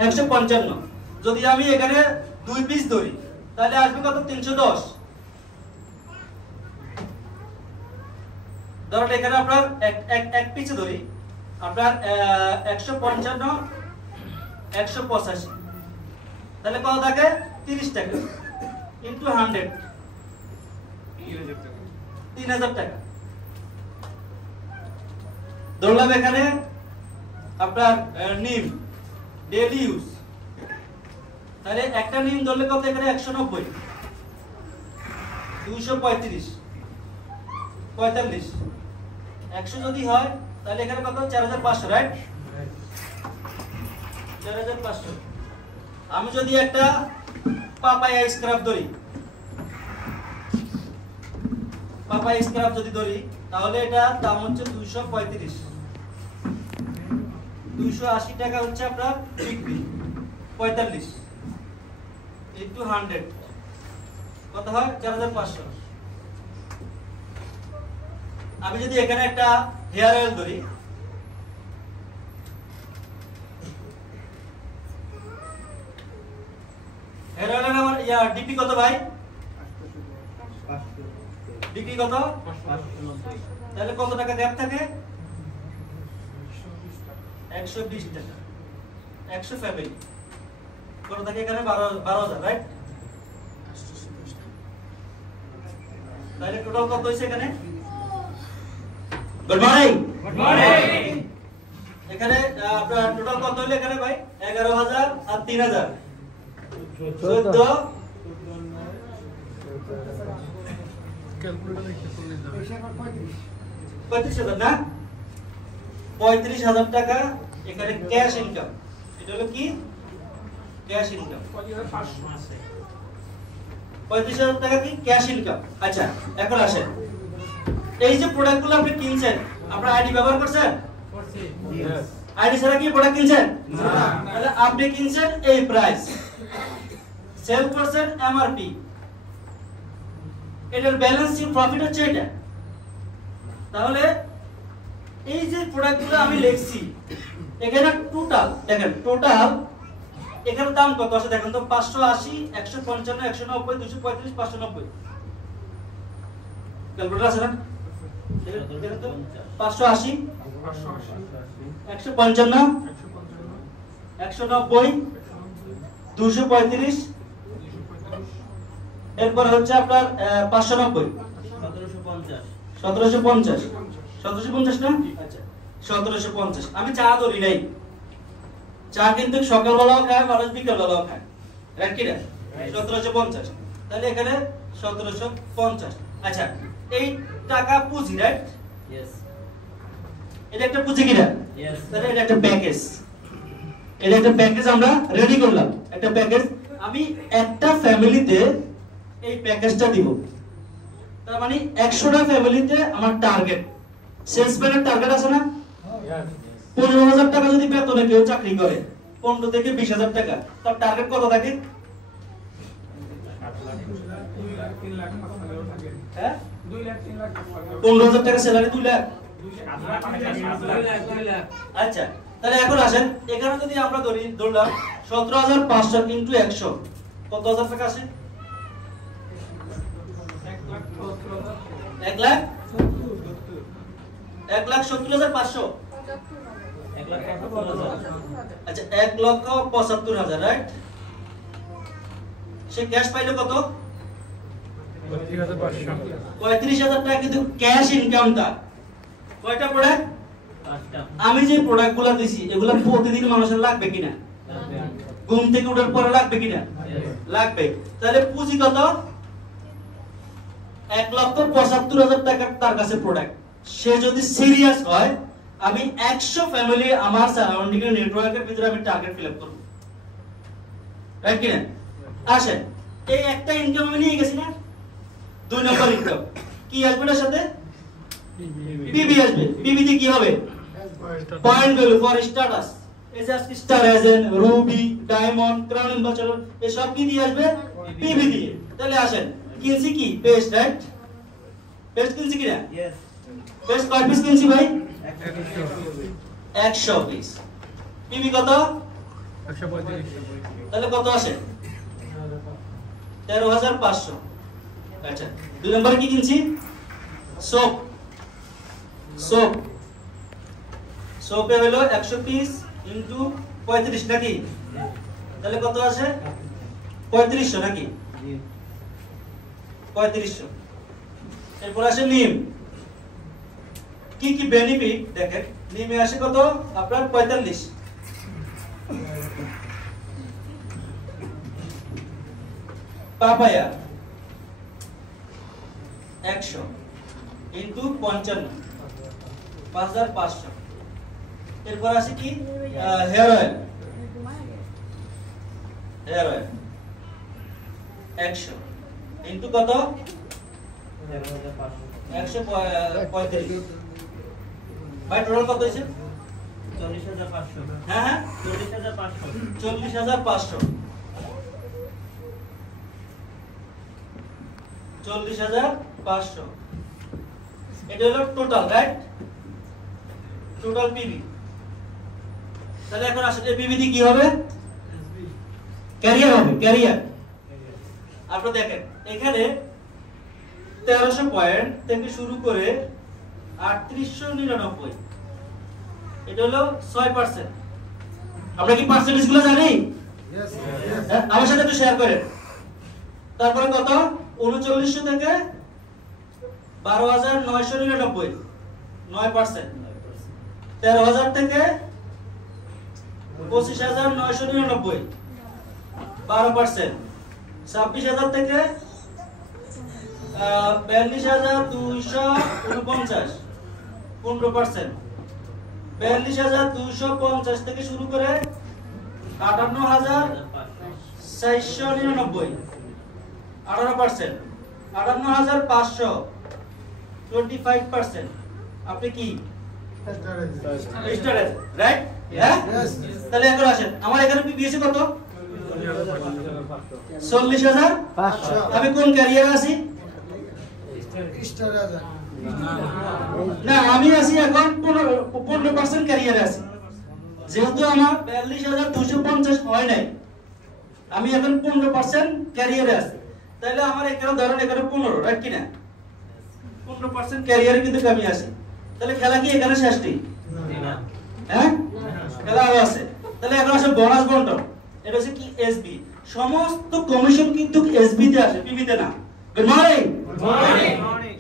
155। যদি আমি এখানে 2 পিস ধরি তাহলে আসবে কত? 310। ধরুন এখানে আপনার এক পিসে ধরি আপনার 155 185, তাহলে কত থাকে? 30 টাকা ইনটু 100, 3000 টাকা। ধরলাম এখানে আপনার নিম ডেইলি ইউজ, তাহলে একটা নিম ধরলে কত? এখানে 190, 235, 45, 100 যদি হয় তাহলে এখানে কত? 4500, রাইট? 4500। আমি যদি একটা পাপায়া স্ক্রাব ধরি, পাপায়া স্ক্রাব যদি ধরি তাহলে এটা দাম হচ্ছে 235, 280 টাকা হচ্ছে আপনার বিক্রি, 45 ইনটু 100 কত হয় 4500। আমি যদি এখানে একটা হেয়ার অয়েল ধরি, হেয়ার অয়েলের আমার ডিপি কত ভাই? ডিপি কত? তাহলে কত টাকা গ্যাপ থাকে? 120 টাকা। 100 ফ্যামিলি কত থাকে এখানে? 12000, রাইট? তাহলে টোটাল কত হইছে এখানে? Good morning. Good morning. এখানে আপনার টোটাল কত হলো এখানে ভাই? 11000 আর 3000 14 35,000 না? 35,000 টাকা এখানে ক্যাশ ইনকাম। এটা হলো কি? Cash income. 35,000 টাকা কি ক্যাশ ইনকাম। আচ্ছা, এখন আসেন, এই যে প্রোডাক্টগুলো আপনি কিনছেন, আপনারা আইডি ব্যবহার করছেন? করছি। আইডি ছাড়া কি প্রোডাক্ট কিনছেন? না। তাহলে আপনি কিনছেন এই প্রাইস, সেল করছেন এমআরপি, এটার ব্যালেন্স শীট প্রফিট হচ্ছে এটা। তাহলে এই যে প্রোডাক্টগুলো আমি লিখছি এখানে টোটাল দেখেন, টোটাল এখানে দাম কত আছে দেখেন তো? 580, 155, 190, 235, 590। ক্যালকুলেটর আছে না? দেখেন তো 580, 155, 190, 235, এরপর হচ্ছে আপনার 590, 1750, 1750 না? আচ্ছা 1750। আমি চা ধরি নাই, চা কিন্তু সকালবেলাও খায় মানুষ, বিকালবেলাও খায়, রাইট কি না? 1750। তাহলে এখানে 1750। আচ্ছা, এই টাকা পুঁজি, রাইট? ইয়েস। এটা একটা পুঁজি কিনা? ইয়েস। তাহলে এটা একটা প্যাকেজ, এটা একটা প্যাকেজ আমরা রেডি করলাম, একটা প্যাকেজ। আমি একটা ফ্যামিলিতে এই প্যাকেজটা দিব, তার মানে 100টা ফ্যামিলিতে আমার টার্গেট, সেলসম্যানের টার্গেট আছে না? 15,000 টাকা যদি বেতনে কেউ চাকরি করে, 15 থেকে 20,000 টাকা, তার টার্গেট কত থাকে? হ্যাঁ, 15,000 টাকা স্যালারি, 2 লাখ। আচ্ছা, তাহলে এখন আসেন, এখানে যদি আমরা ধরলাম 17,500 ইনটু 100, কত হাজার টাকা আসে? 1,70,500। আচ্ছা, 1,75,000, রাইট? সে ক্যাশ পাইলো কত? 35,000 টাকা, কিন্তু ক্যাশ ইনকামটা কয়টা প্রোডাক্ট? আমি যে প্রোডাক্টগুলো দিছি এগুলো প্রতিদিন মানুষের লাগবে কিনা? ঘুম থেকে ওঠার পরে লাগবে কিনা? লাগবে। তাহলে পুঁজি কত? 1,75,000 টাকা তার কাছে প্রোডাক্ট। সে যদি সিরিয়াস হয়, আমি 100 ফ্যামিলি আমার সারাউন্ডিং এর নেটওয়ার্কের ভিতরে আমি টার্গেট ফিল আপ করব, রাইট কিনা? আসেন, এই একটা ইনকাম আমি নিয়ে গেছি না? 2 নম্বর ইনকাম কি আসবে এর সাথে? পিবি আসবে। পিবিতে কি হবে? Point value for status. এই যে আজকে star agent, Ruby, diamond, crown ambassador, এই সব কি দিয়ে আসবে? পিবি দিয়ে। তাহলে আসেন, কিনছি কি? Paste, right? পেস্ট কিনছি কিনা? ইয়েস। পেস্ট কয় পিস কিনছি ভাই? 100 পিস। পিবি কত? 135। তাহলে কত আসে? 13,500। আচ্ছা, 2 নম্বরে কি কিনছি? সোপ। সোপ, সোপে হলো 100 পিস ইনটু 35 নাকি? তাহলে কত আসে? 3500 নাকি? 3500। এরপর আসে নিম। কি কি বেনিফিট দেখেন, নিমে আসে কত? আপনার 45। Papaya 100 into 55, 5,500। এরপর আসে কি? Hair oil. Hair oil 100 into কত? 135। ভাই টোটাল কত হয়েছে? 40,500। হ্যাঁ হ্যাঁ, 40,500। 40,500। 40,500 এটা হলো টোটাল, রাইট? Total PB. তাহলে এখন আসলে পিবিডি কি হবে? ক্যারিয়ার হবে, ক্যারিয়ার। আপনারা দেখেন এখানে 1300 পয়েন্ট থেকে শুরু করে 3899, এটা হলো 6%। আমরা কি পার্সেন্টেজ গুলো জানি? আমার সাথে একটু শেয়ার করেন। তারপরে কত? 3900 থেকে 12,999, 9%। 13,000 থেকে 25,999, 12%। 26,000 থেকে 42,249, 15%। 42,250 থেকে শুরু করে 58,499, 18%। 58,500, 25%। আপনি কি স্টারেজ, রাইট? হ্যাঁ, তাহলে এখন আসেন আমার এখানে পিবিএসি কত? 40,500। আমি কোন ক্যারিয়ারে আছি? না, আমি আছি এখন 15% ক্যারিয়ারে আছি। যেহেতু আমার 42,250 হয় নাই, আমি এখন 15% ক্যারিয়ারে আছি। তাহলে আমার এখানে ধরেন এখানে 15, রাইট কিনা? 15% ক্যারিয়ারে কিন্তু আমি আছি। তাহলে খেলা কি এখানে শেষ নেই? হ্যাঁ, খেলা আরো আছে। তাহলে এখন আসে বোনাস বন্টন। এটা হচ্ছে কি? এসবি। সমস্ত কমিশন কিন্তু এসবি তে আসে, পিবি তে না। Good morning.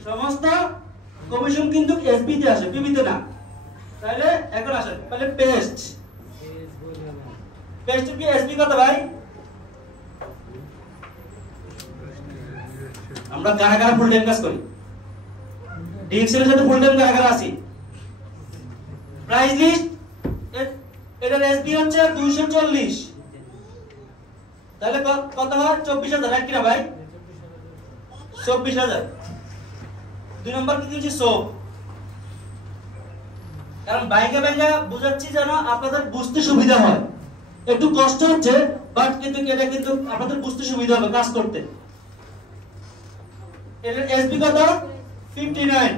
সমস্ত কমিশন কিন্তু এসবি তে আসে, পিবি তে না। তাহলে এখন আসেন তাহলে পেস্ট কি এসবি কত ভাই? আমরা কারা কারা ফুল টাইম কাজ করি? ডিএক্সএল এর সাথে ফুল টাইম কারা কারা আছি? প্রাইস লিস্ট এটার এসবি হচ্ছে 240। তাহলে কত হয়? 24,000, রাইট কিনা ভাই? 24,000। 2 নম্বর কি দিয়েছি? সোপ। কারণ বাইঙ্গা বুঝাচ্ছি যেন আপনাদের বুঝতে সুবিধা হয়। একটু কষ্ট হচ্ছে, বাট কিন্তু এটা কিন্তু আপনাদের বুঝতে সুবিধা হবে কাজ করতে। এটার এসবি কত? 59।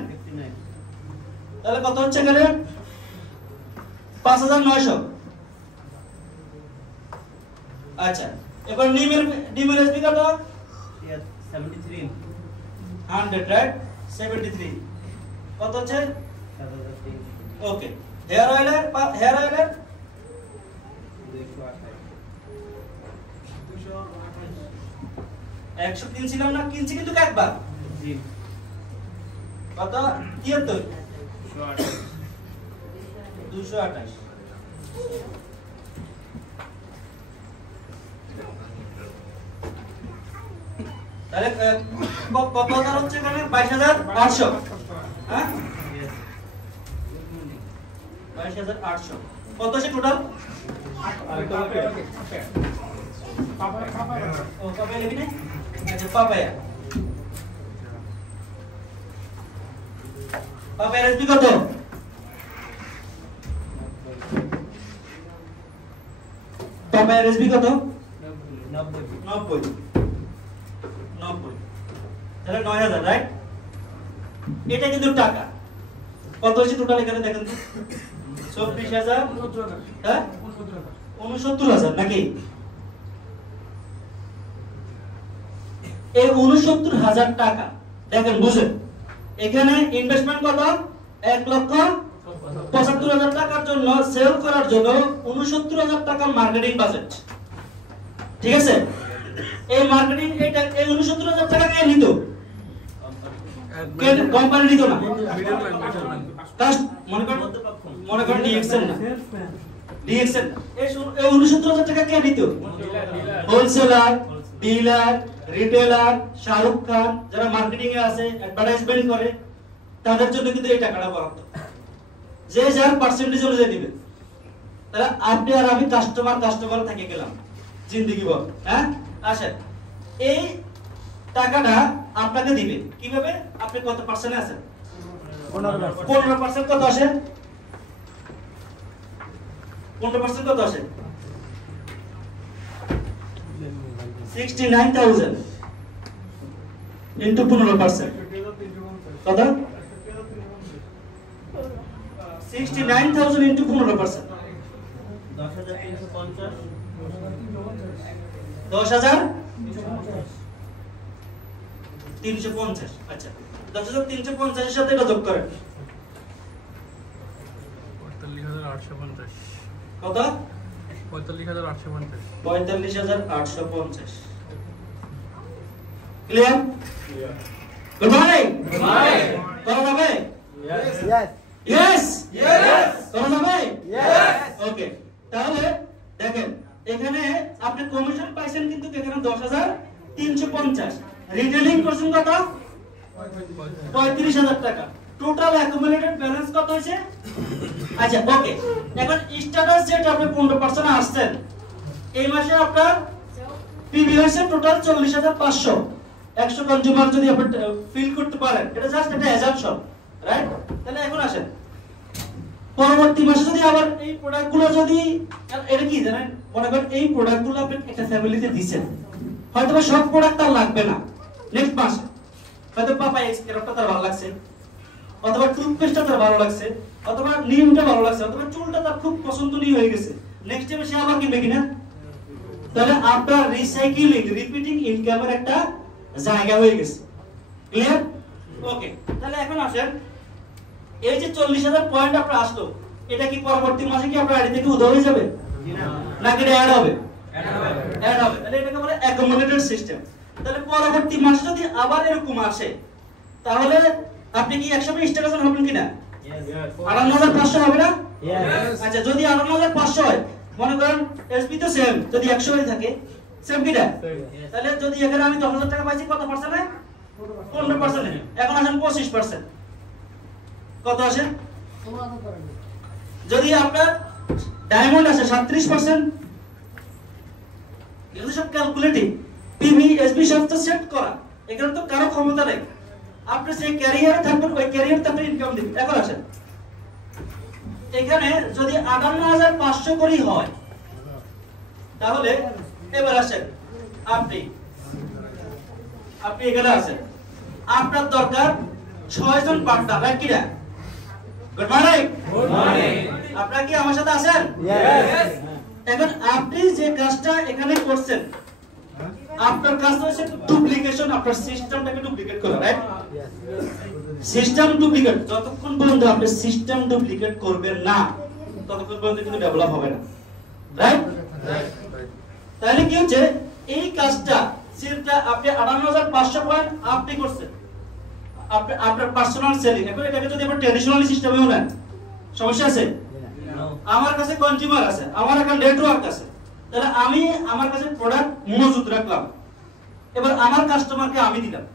তাহলে কত হচ্ছে এখানে? 5,900। আচ্ছা, এবার নিমের এসবি কত? 73, 100, রাইট? 73 কত হচ্ছে? ওকে। হেয়ার অয়েলের 103 ছিলাম না? কিনছি কিন্তু একবার। কত? 73, 228। তাহলে কত হাজার হচ্ছে এখানে? 22,800। হ্যাঁ, 22,800। কত আছে টোটাল? ও পাপায়া লিখি না? আচ্ছা, পাপায়ার এসবি কত? পাপায়ার এসবি কত? 90। তাহলে 9,000, রাইট? এটা কিন্তু টাকা। কত হচ্ছে টোটাল এখানে দেখেন তো? 24,000, হ্যাঁ, 69,000 নাকি? এই 69,000 টাকা দেখেন, বুঝেন এখানে ইনভেস্টমেন্ট কত? 1,75,000 টাকার জন্য, সেল করার জন্য 69,000 টাকার মার্কেটিং বাজেট। ঠিক আছে? এই মার্কেটিং এই 69,000 টাকা কে নিত? কোম্পানি নিত না। মনে করেন ডিএক্সএল না, ডিএক্সএল এই 69,000 টাকা কে নিত? Wholesaler, dealer, retailer, Shahrukh Khan যারা মার্কেটিং এ আছে, অ্যাডভার্টাইজমেন্ট করে, তাদের জন্য কিন্তু এই টাকাটা বরাদ্দ। যে যার পার্সেন্টেজ অনুযায়ী দিবে। তাহলে আপনি আর আমি কাস্টমার থেকে গেলাম জিন্দেগি ভর। হ্যাঁ, আসেন এই টাকাটা আপনাকে দিবে কিভাবে? আপনি কত পার্সেন্টে আছেন? 15%। কত আসে? 15% কত আসে? 69,000। ইনটু 15%, কত? 69,000 ইনটু 15%, 10,350 10,350। আচ্ছা 10,350 এর সাথে এটা যোগ করেন, 45,850, কত? 45,850, 45,850। ক্লিয়ার? Good morning. করা যাবে? ইয়েস করা যাবে? ওকে, তাহলে দেখেন এখানে আপনি কমিশন পাইছেন কিন্তু এখানে 10,350, রিটেলিং করছেন কত? 35,000 টাকা। টোটাল অ্যাকুমুলেটেড ব্যালেন্স কত হয়েছে? আচ্ছা ওকে, এখন স্ট্যাটাস যেটা আপনি 15% আসছেন, এই মাসে আপনার পিবি হয়েছে টোটাল 40,500। 100 কনজিউমার যদি আপনি ফিল করতে পারেন, এটা জাস্ট একটা অ্যাজাম্পশন, রাইট? তাহলে এখন আসেন পরবর্তী মাসে যদি আবার এই প্রোডাক্টগুলো যদি, এটা কি জানেন, মনে করেন এই প্রোডাক্টগুলো আপনি একটা ফ্যামিলিতে দিবেন, হয়তো সব প্রোডাক্ট তার লাগবে না, নেক্সট মাসে হয়তো পাপাই স্ক্রাবটা তার ভালো লাগছে, অথবা টুথপেস্টটা তার ভালো লাগছে, অথবা নিমটা ভালো লাগছে, অথবা চুলটা তার খুব পছন্দনীয় হয়ে গেছে, নেক্সট টাইমে সে আবার কিনবে কিনা? তাহলে আপনার রিসাইক্লিং, রিপিটিং ইনকামের একটা জায়গা হয়ে গেছে। ক্লিয়ার? ওকে, তাহলে এখন আসেন এই যে 40,000 পয়েন্ট আপনার আসলো, এটা কি পরবর্তী মাসে কি আপনার আইডি থেকে উদয় হয়ে যাবে নাকি এটা অ্যাড হবে? অ্যাড হবে। তাহলে এটাকে বলে অ্যাকুমুলেটেড সিস্টেম। তাহলে পরবর্তী মাসে যদি আবার এরকম আসে, তাহলে আপনি কি একসময় স্ট্যাটাস হবেন কিনা? 58,500 হবে না? আচ্ছা, যদি 58,500 হয়, মনে করেন এসপি তো সেম, যদি 100 হয়ে থাকে সেম কিনা? তাহলে যদি এখানে আমি 10,000 টাকা পাইছি, কত পার্সেন্টে? 15%। এখন আসেন 25%, কত আসে? যদি আপনার ডায়মন্ড আসে 37%, এগুলো সব ক্যালকুলেটিং, পিভি এসবি সব তো সেট করা, এখানে তো কারো ক্ষমতা নেই, আপনি যে ক্যারিয়ারে থাকবেন ওই ক্যারিয়ারতে আপনি ইনকাম দিবেন। এখন আসেন এখানে যদি 58,500 করেই হয়, তাহলে এবার আসেন আপনি এখানে আছেন, আপনার দরকার 6 জন পার্টনার, রাইট কিনা? Good morning. আপনারা কি আমার সাথে আছেন? এখন আপনি যে কাজটা এখানে করছেন, আপনার কাজ হচ্ছে ডুপ্লিকেশন, আপনার সিস্টেমটাকে ডুপ্লিকেট করা, রাইট? সিস্টেম ডুপ্লিকেট, যতক্ষণ পর্যন্ত আপনি সিস্টেম ডুপ্লিকেট করবেন না, ততক্ষণ পর্যন্ত কিন্তু ডেভেলপ হবে না, রাইট? তাহলে কি হচ্ছে, এই কাজটা সেটা আপনি 58,500 পয়েন্ট আপনি করছেন, আপনার পার্সোনাল সেলিং। এখন এটাকে যদি আপনি ট্র্যাডিশনাল সিস্টেমেও নেন, সমস্যা আছে? আমার কাছে কনজিউমার আছে, আমার একটা নেটওয়ার্ক আছে, তাহলে আমি আমার কাছে প্রোডাক্ট মজুদ রাখলাম, এবার আমার কাস্টমারকে আমি দিলাম,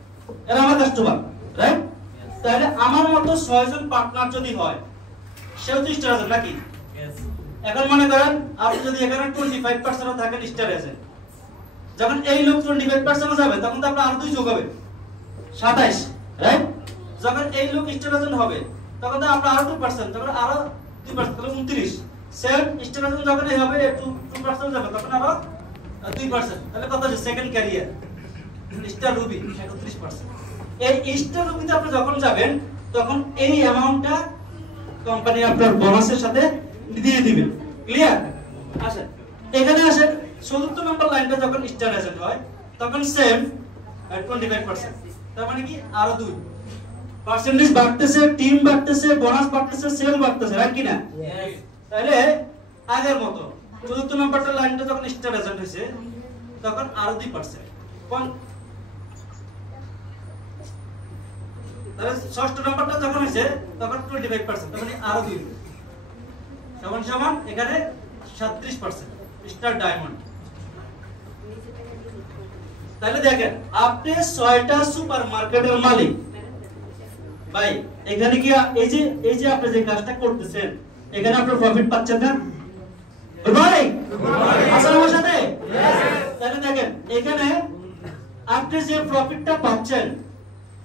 এরা আমার কাস্টমার, রাইট? তাহলে আমার মতো 6 জন পার্টনার যদি হয়, সেও তো স্টার এজেন্ট নাকি? এখন মনে করেন আপনি যদি এখানে 25% থাকেন স্টার এজেন্ট, যখন এই লোক 25% যাবে, তখন তো আপনার আরো 2 যোগ হবে, 27, রাইট? যখন এই লোক স্টার এজেন্ট হবে, তখন তো আপনার আরো 2%, তখন আরো 2%, তাহলে 29। সেম স্টার এজেন্ট যখন এই হবে 2% যাবে, তখন আরো 2%, তাহলে কত আছে? Second career star Ruby 31%। এই স্টার রুবিতে আপনি যখন যাবেন, তখন এই অ্যামাউন্টটা কোম্পানি আপনার বোনাসের সাথে দিয়ে দিবে। ক্লিয়ার? আসেন এখানে আসেন, 74 নম্বর লাইনটা যখন স্টার এজেন্ট হয়, তখন সেম 25%, তার মানে কি আরো 2 পার্সেন্টেজ বাড়তেছে, টিম বাড়তেছে, বোনাস বাড়তেছে, সেল বাড়তেছে, রাইট কি না? তাহলে আগের মতো 74 নম্বরটা লাইনটা যখন স্টার এজেন্ট হইছে, তখন আরো 2%, তাহলে 6ষ্ঠ নম্বরটা যখন হইছে, তখন 25%, তার মানে আরো 2 সমান এখানে 37% স্টার ডায়মন্ড। তাহলে দেখেন আপনি 6টা সুপারমার্কেটের মালিক ভাই, এখানে কি এই যে আপনি যে কাজটা করতেছেন, এখানে আপনি প্রফিট পাচ্ছেন না? ভাই আসলে আমার সাথে তাহলে দেখেন এখানে আপনি যে প্রফিটটা পাচ্ছেন,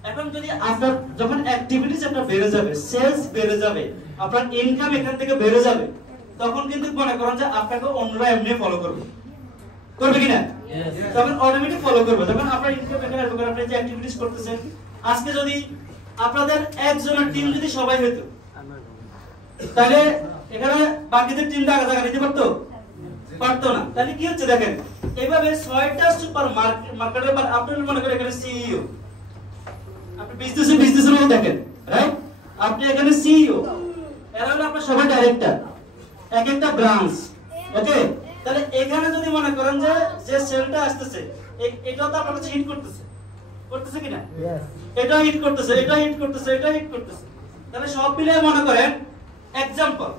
এখন যদি আপনার যখন অ্যাক্টিভিটিস আপনার বেড়ে যাবে, সেলস বেড়ে যাবে, আপনার ইনকাম এখান থেকে বেড়ে যাবে, তখন কিন্তু মনে করেন যে আপনাকে অন্যরা এমনি ফলো করবে, করবে কিনা? তখন অটোমেটিক ফলো করবে। তখন আপনার ইনকাম এখানে আসবে, কারণ আপনি যে অ্যাক্টিভিটিস করতেছেন। আজকে যদি আপনাদের একজনের টিম যদি সবাই হইতো, তাহলে এখানে বাকিদের টিমটা আগে জায়গা নিতে পারতো? পারতো না। তাহলে কি হচ্ছে দেখেন, এইভাবে 6টা সুপার মার্কেটের আপনার মনে করেন এখানে সিইও, আপনি বিজনেসের মধ্যে দেখেন, রাইট? আপনি এখানে সিইও, এরা হলো আপনার সবাই ডাইরেক্টর, এক একটা ব্রাঞ্চ, ওকে? তাহলে এখানে যদি মনে করেন যে সেলটা আসতেছে, এটা তো আপনার কাছে হিট করতেছে কিনা? এটা হিট করতেছে, এটা হিট করতেছে, এটা হিট করতেছে। তাহলে সব মিলিয়ে মনে করেন एग्जांपल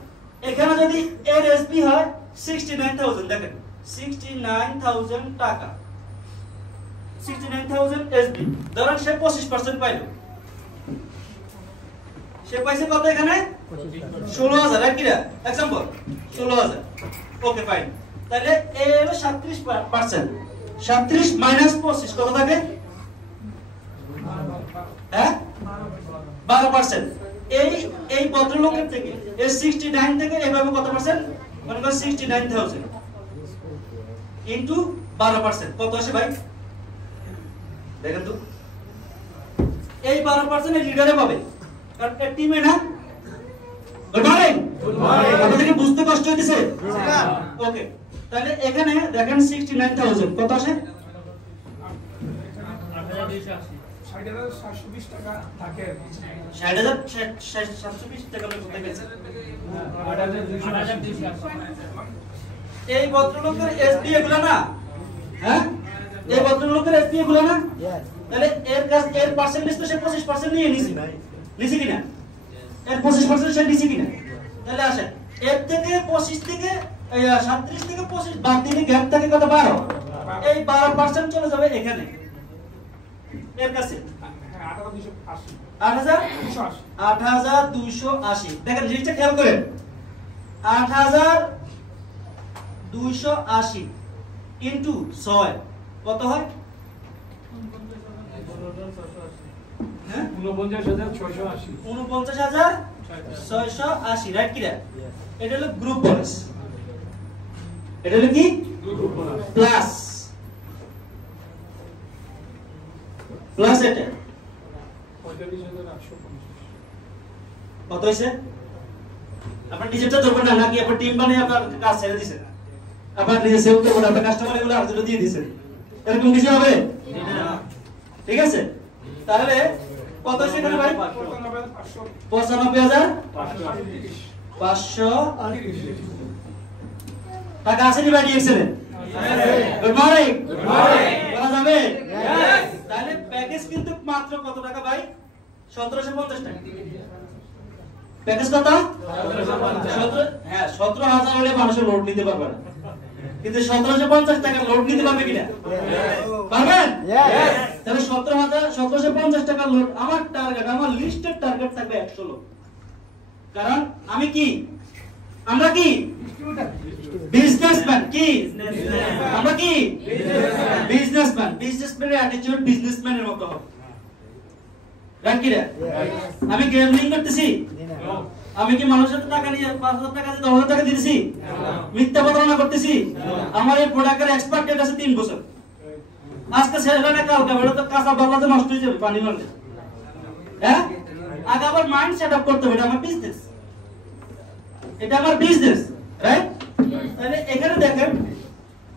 এখানে যদি এর এসপি হয় 69000, দেখেন 69000 টাকা, 69000 এসপি, ধরেন সে 25% পাইল, সে পাইছে কত এখানে? 16000, আর কিরা एग्जांपल 16000, ওকে ফাইন। তাহলে এ হলো 37%, 37 মাইনাস 25 কত থাকে? হ্যাঁ 12%। এই ভদ্রলোকের থেকে এই 69 থেকে এভাবে কত পার্সেন্ট? মনে করেন 69000 ইনটু 12%, কত আসে ভাই? দেখেন তো, এই 12% এই লিডারে পাবে, কারণ এর টিমে না। গুড মর্নিং, আপনাদের বুঝতে কষ্ট হইতেছে? ওকে, তাহলে এখানে দেখেন 69000 কত আসে? 60,720 টাকা থাকে। 60,720 টাকা লোক দেখেছে। এই ভদ্রলোকের এসপি এগুলো না, হ্যাঁ? এই ভদ্রলোকের এসপি এগুলো না? তাহলে এর পার্সেন্টেজ তো সে 25% নিয়ে নিছে কিনা? এর 25% সে নিছে কিনা? তাহলে আসেন, এর থেকে 25 থেকে 37 থেকে 25 বাদ দিলে গ্যাপ থাকে কত? 12। এই 12% চলে যাবে এখানে এর কাছে 8280। দেখেন জিনিসটা খেয়াল করেন, 8280 ইনটু 6 কত হয়? 49,680, রাইট কিরা? এটা হলো গ্রুপ বোনাস, এটা হলো কি প্লাস এটা কত হইছে? আপনার নিজেরটা ধরবেন না, নাকি আপনার টিম বানিয়ে আপনার কাজ ছেড়ে দিছেন? আপনার নিজে সেভ করবেন, আপনার কাস্টমার এগুলো আর দিয়ে দিয়েছেন, এরকম কিছু হবে না। ঠিক আছে, তাহলে কত হইছে এখানে ভাই? 95,500 টাকা আছে নি ভাই ডিএক্সএলে? গুড মর্নিং, বলা যাবে? তাহলে প্যাকেজ কিন্তু মাত্র কত টাকা ভাই? 1750 টাকা। প্যাকেজ কত? 17, হ্যাঁ 17,000 হলে মানুষ লোড নিতে পারবে না, কিন্তু 1750 টাকা লোড নিতে পারবে কিনা? পারবেন? তাহলে 1750 টাকা লোড আমার টার্গেট, আমার লিস্টেড টার্গেট থাকবে 100 লোক। কারণ আমি কি, আমরা কি বিজনেসম্যান, কি আমরা কি বিজনেসম্যান। বিজনেসম্যানের অ্যাটিটিউড বিজনেসম্যানের মতো হবে, রাইট কি রে? আমি গ্যাম্বলিং করতেছি? আমি কি মানুষের টাকা নিয়ে 5,000 টাকা দিয়ে 10,000 টাকা দিতেছি? মিথ্যা প্রতারণা করতেছি? আমার এই প্রোডাক্টের এক্সপায়ার ডেট আছে 3 বছর, আজকে শেষ হয় না কালকে বেরো তো কাঁচা বাবলাতে নষ্ট হয়ে যাবে পানি মারলে। হ্যাঁ, আগে আবার মাইন্ড সেট আপ করতে হবে, এটা আমার বিজনেস, এটা আমার বিজনেস, রাইট? তাহলে এখানে দেখেন,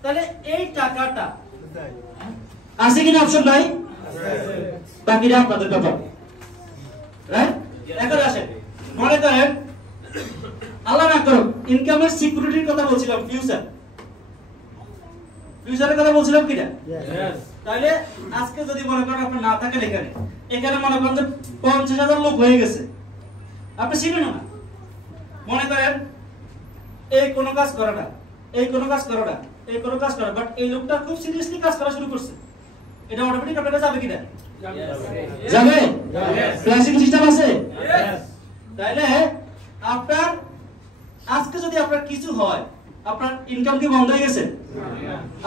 তাহলে এই টাকাটা আছে কিনা অপশন নাই? বাকিটা আপনাদের ব্যাপার, রাইট? এখন আসেন, মনে করেন আল্লাহ না করুন ইনকামের সিকিউরিটির কথা বলছিলাম, ফিউচারের কথা বলছিলাম কিনা? তাহলে আজকে যদি মনে করেন আপনি না থাকেন এখানে মনে করেন যে 50,000 লোক হয়ে গেছে, আপনি চিনেন না, মনে করেন এই কোনো কাজ করে না, এই কোনো কাজ করে না, এই কোনো কাজ করে, বাট এই লোকটা খুব সিরিয়াসলি কাজ করা শুরু করছে, এটা অটোমেটিক আপনার যাবে কিনা? যাবে। ফ্ল্যাশিং সিস্টেম আছে। তাহলে আপনার আজকে যদি আপনার কিছু হয়, আপনার ইনকাম কি বন্ধ হয়ে গেছে?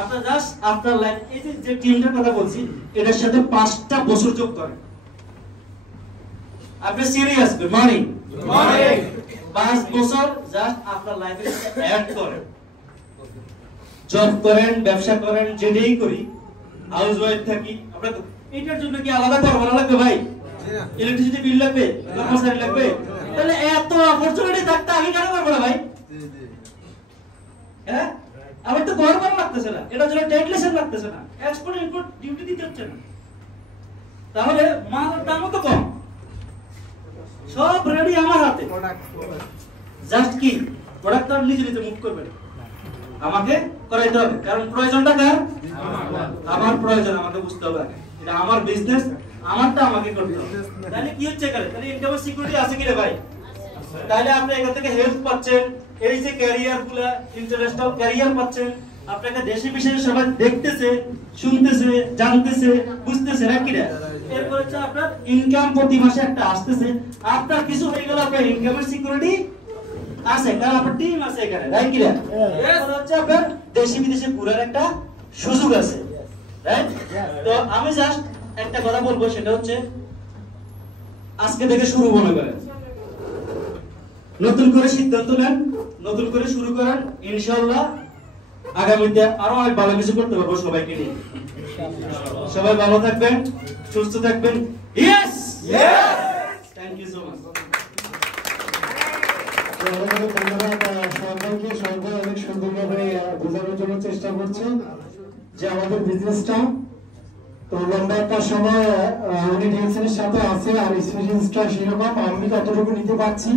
আপনার জাস্ট আফটার লাইফ, এই যে টিমটার কথা বলছি, এটার সাথে 5টা বছর যোগ করেন। আপনি সিরিয়াস? গুড মর্নিং, 5 বছর জাস্ট আফটার লাইফের সাথে অ্যাড করেন। জব করেন, ব্যবসা করেন, যেটাই করি, হাউস ওয়াইফ থাকি, আমরা এটার জন্য কি আলাদা কর্মরা লাগবে ভাই? ইলেকট্রিসিটি বিল লাগবে, কর্মচারী লাগবে? তাহলে এত অপরচুনিটি থাকতে আমি কেন করবো না ভাই? হ্যাঁ, আমার তো ঘর ভাড়া লাগতেছে না, এটার জন্য ট্যাক্সেশন লাগতেছে না, এক্সপোর্ট ইম্পোর্ট ডিউটি দিতে হচ্ছে না, তাহলে মালের দামও তো কম, সব রেডি আমার হাতে। জাস্ট কি প্রোডাক্ট আর নিজে নিজে মুভ করবে, আমাকে করাইতে হবে, কারণ প্রয়োজনটা কার? আমার প্রয়োজন, আমাকে বুঝতে হবে এটা আমার বিজনেস, আমারটা আমাকে করতে হবে। তাহলে কি হচ্ছে এখানে? তাহলে ইনকামের সিকিউরিটি আছে কি রে ভাই? তাহলে আপনি এখান থেকে হেল্প পাচ্ছেন, এই যে ক্যারিয়ার গুলা, ইন্টারন্যাশনাল ক্যারিয়ার পাচ্ছেন, আপনাকে দেশে বিদেশে সবাই দেখতেছে, শুনতেছে, জানতেছে, বুঝতেছে নাকি রে? এরপর হচ্ছে আপনার ইনকাম প্রতি মাসে একটা আসতেছে, আপনার কিছু হয়ে গেল, আপনার ইনকামের সিকিউরিটি আছে, কারণ আপনার টিম আছে এখানে, রাইট কি রে? এরপর হচ্ছে আপনার দেশে বিদেশে ঘোরার একটা সুযোগ আছে, রাইট? তো আমি জাস্ট একটা কথা বলবো, সেটা হচ্ছে আজকে থেকে শুরু মনে করেন, নতুন করে সিদ্ধান্ত নেন, নতুন করে শুরু করেন, ইনশাআল্লাহ আগামীতে আরো অনেক ভালো কিছু করতে পারবো সবাইকে নিয়ে। সবাই ভালো থাকবেন, সুস্থ থাকবেন। Yes, thank you so much. সরকার অনেক সুন্দরভাবে বোঝানোর জন্য চেষ্টা করছে যে আমাদের বিজনেসটা তো লম্বা একটা সময় উনি ডিএসএন এর সাথে আছে, আর এক্সপিরিয়েন্সটা সেরকম আমি কতটুকু নিতে পারছি।